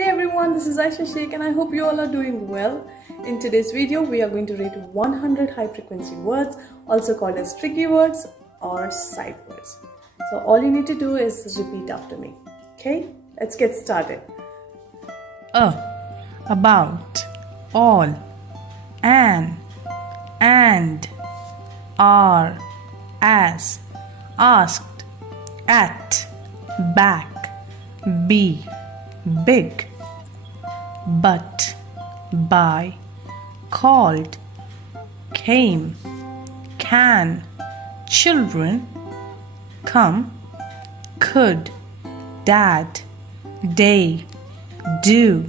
Hey everyone, this is Aisha Sheikh and I hope you all are doing well. In today's video, we are going to rate 100 high frequency words, also called as tricky words or sight words. So all you need to do is repeat after me. Okay, let's get started. About, all, an, and, are, as, asked, at, back, be, big, but, by, called, came, can, children, come, could, dad, day, do,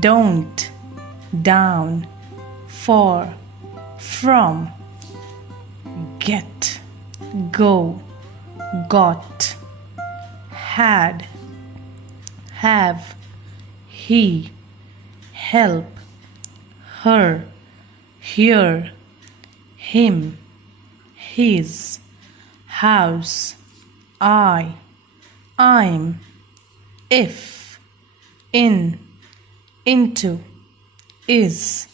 don't, down, for, from, get, go, got, had, have, he, help, her, here, him, his, house, I'm, if, in, into, is,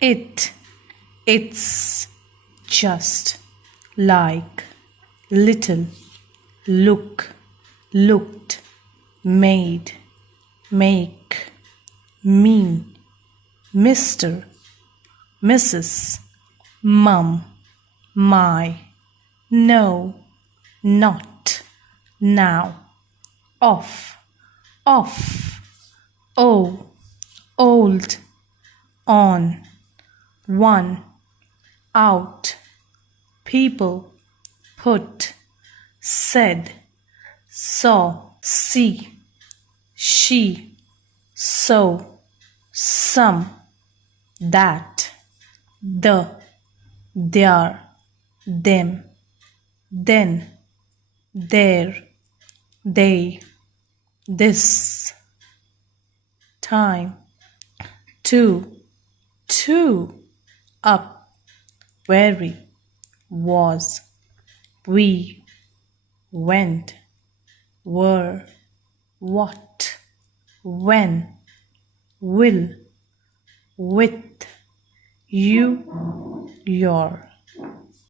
it, it's, just, like, little, look, looked, made, make, mean, Mr., Mrs., mum, my, no, not, now, off, oh, old, on, one, out, people, put, said, saw, see, she, so, some, that, the, their, them, then, there, they, this, time, two, up, very, was, we, went, were, what, when, will, with, you, your.